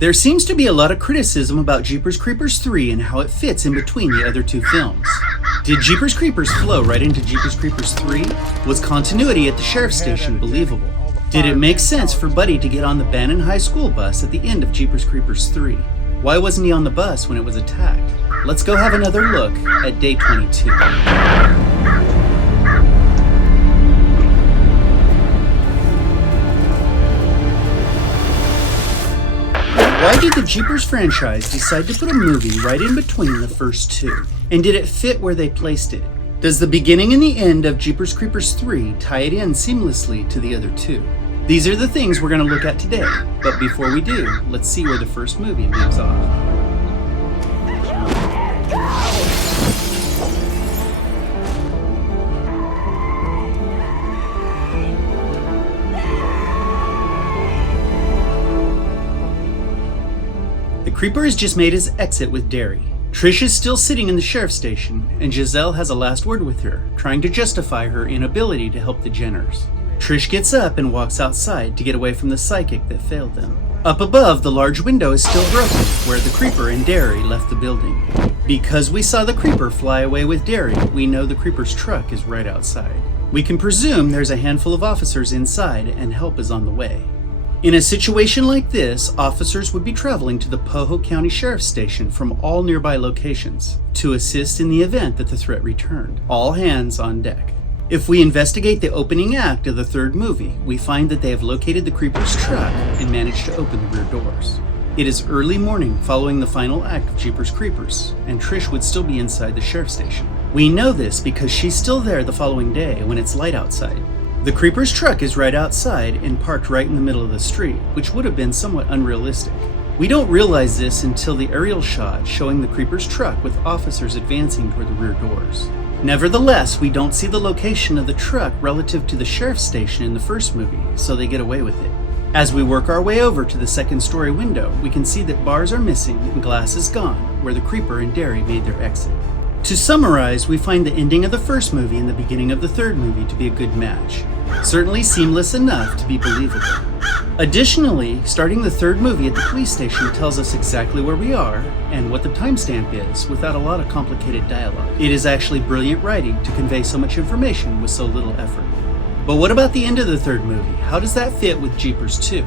There seems to be a lot of criticism about Jeepers Creepers 3 and how it fits in between the other two films. Did Jeepers Creepers flow right into Jeepers Creepers 3? Was continuity at the sheriff's station believable? Did it make sense for Buddy to get on the Bannon High School bus at the end of Jeepers Creepers 3? Why wasn't he on the bus when it was attacked? Let's go have another look at day 22. Why did the Jeepers franchise decide to put a movie right in between the first two? And did it fit where they placed it? Does the beginning and the end of Jeepers Creepers 3 tie it in seamlessly to the other two? These are the things we're going to look at today, but before we do, let's see where the first movie moves off. The Creeper has just made his exit with Derry. Trish is still sitting in the sheriff's station, and Giselle has a last word with her, trying to justify her inability to help the Jenners. Trish gets up and walks outside to get away from the psychic that failed them. Up above, the large window is still broken, where the Creeper and Derry left the building. Because we saw the Creeper fly away with Derry, we know the Creeper's truck is right outside. We can presume there's a handful of officers inside and help is on the way. In a situation like this, officers would be traveling to the Poho County Sheriff's Station from all nearby locations to assist in the event that the threat returned. All hands on deck. If we investigate the opening act of the third movie, we find that they have located the Creeper's truck and managed to open the rear doors. It is early morning following the final act of Jeepers Creepers, and Trish would still be inside the Sheriff's Station. We know this because she's still there the following day when it's light outside. The Creeper's truck is right outside and parked right in the middle of the street, which would have been somewhat unrealistic. We don't realize this until the aerial shot showing the Creeper's truck with officers advancing toward the rear doors. Nevertheless, we don't see the location of the truck relative to the sheriff's station in the first movie, so they get away with it. As we work our way over to the second-story window, we can see that bars are missing and glass is gone, where the Creeper and Derry made their exit. To summarize, we find the ending of the first movie and the beginning of the third movie to be a good match. Certainly seamless enough to be believable. Additionally, starting the third movie at the police station tells us exactly where we are and what the timestamp is without a lot of complicated dialogue. It is actually brilliant writing to convey so much information with so little effort. But what about the end of the third movie? How does that fit with Jeepers 2?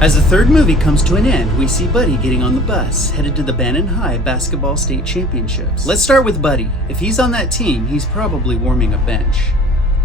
As the third movie comes to an end, we see Buddy getting on the bus, headed to the Bannon High Basketball State Championships. Let's start with Buddy. If he's on that team, he's probably warming a bench.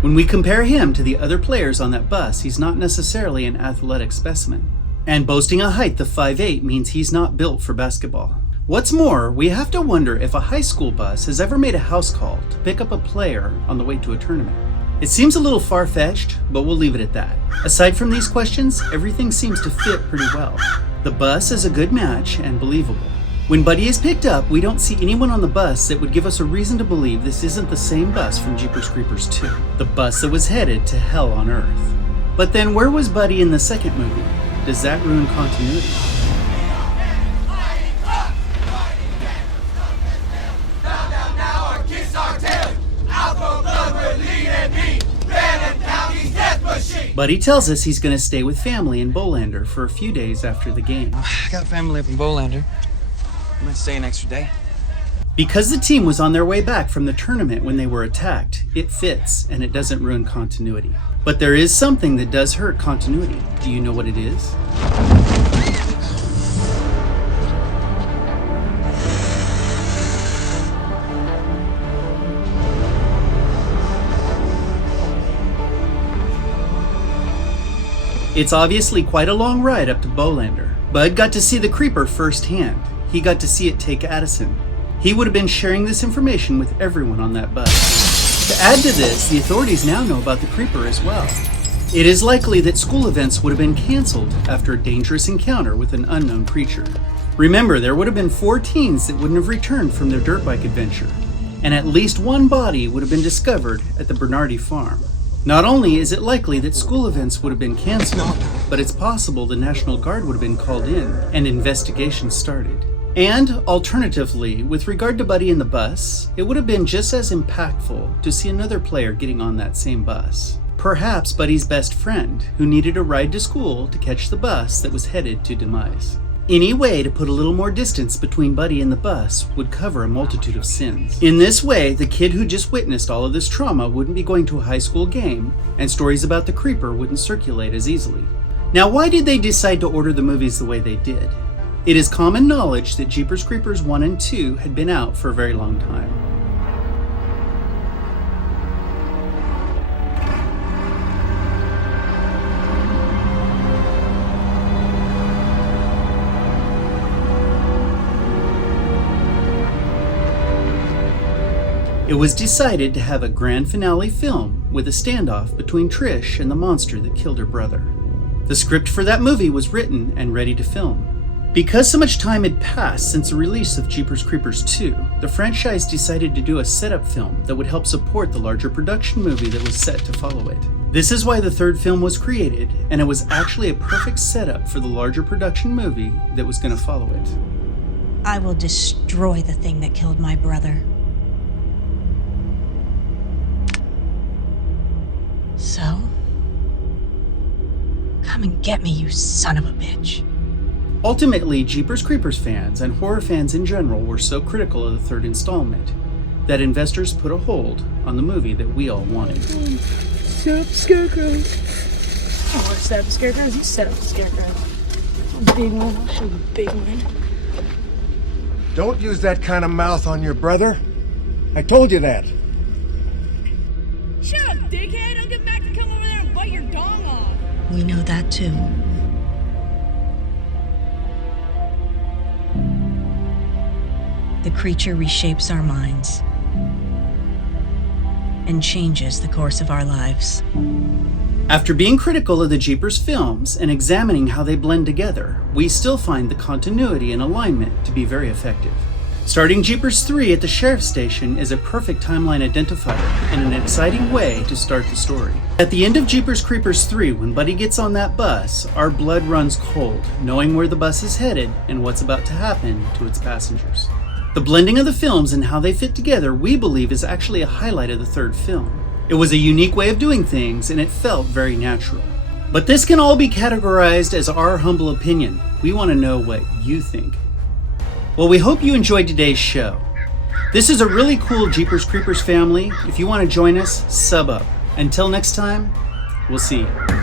When we compare him to the other players on that bus, he's not necessarily an athletic specimen. And boasting a height of 5'8" means he's not built for basketball. What's more, we have to wonder if a high school bus has ever made a house call to pick up a player on the way to a tournament. It seems a little far-fetched, but we'll leave it at that. Aside from these questions, everything seems to fit pretty well. The bus is a good match and believable. When Buddy is picked up, we don't see anyone on the bus that would give us a reason to believe this isn't the same bus from Jeepers Creepers 2, the bus that was headed to hell on Earth. But then where was Buddy in the second movie? Does that ruin continuity? Buddy tells us he's going to stay with family in Bolander for a few days after the game. I got family up in Bolander. I might stay an extra day. Because the team was on their way back from the tournament when they were attacked, it fits and it doesn't ruin continuity. But there is something that does hurt continuity. Do you know what it is? It's obviously quite a long ride up to Bolander. Bud got to see the Creeper firsthand. He got to see it take Addison. He would have been sharing this information with everyone on that bus. To add to this, the authorities now know about the Creeper as well. It is likely that school events would have been canceled after a dangerous encounter with an unknown creature. Remember, there would have been 4 teens that wouldn't have returned from their dirt bike adventure, and at least one body would have been discovered at the Bernardi farm. Not only is it likely that school events would have been canceled, but it's possible the National Guard would have been called in and investigations started. And alternatively, with regard to Buddy in the bus, it would have been just as impactful to see another player getting on that same bus. Perhaps Buddy's best friend, who needed a ride to school to catch the bus that was headed to demise. Any way to put a little more distance between Buddy and the bus would cover a multitude of sins. In this way, the kid who just witnessed all of this trauma wouldn't be going to a high school game, and stories about the creeper wouldn't circulate as easily. Now, why did they decide to order the movies the way they did? It is common knowledge that Jeepers Creepers 1 and 2 had been out for a very long time. It was decided to have a grand finale film with a standoff between Trish and the monster that killed her brother. The script for that movie was written and ready to film. Because so much time had passed since the release of Jeepers Creepers 2, the franchise decided to do a setup film that would help support the larger production movie that was set to follow it. This is why the third film was created, and it was actually a perfect setup for the larger production movie that was going to follow it. I will destroy the thing that killed my brother. So, come and get me, you son of a bitch. Ultimately, Jeepers Creepers fans and horror fans in general were so critical of the third installment that investors put a hold on the movie that we all wanted. Set up the scarecrows. I want to set up the scarecrows. You set up the scarecrows. Big one. I'll show you a big one. Don't use that kind of mouth on your brother. I told you that. Shut up, dickhead. I'll get Mac to come over there and bite your dong off. We know that too. The creature reshapes our minds and changes the course of our lives. After being critical of the Jeepers films and examining how they blend together, we still find the continuity and alignment to be very effective. Starting Jeepers 3 at the sheriff's station is a perfect timeline identifier and an exciting way to start the story. At the end of Jeepers Creepers 3, when Buddy gets on that bus, our blood runs cold, knowing where the bus is headed and what's about to happen to its passengers. The blending of the films and how they fit together, we believe, is actually a highlight of the third film. It was a unique way of doing things, and it felt very natural. But this can all be categorized as our humble opinion. We want to know what you think. Well, we hope you enjoyed today's show. This is a really cool Jeepers Creepers family. If you want to join us, sub up. Until next time, we'll see you.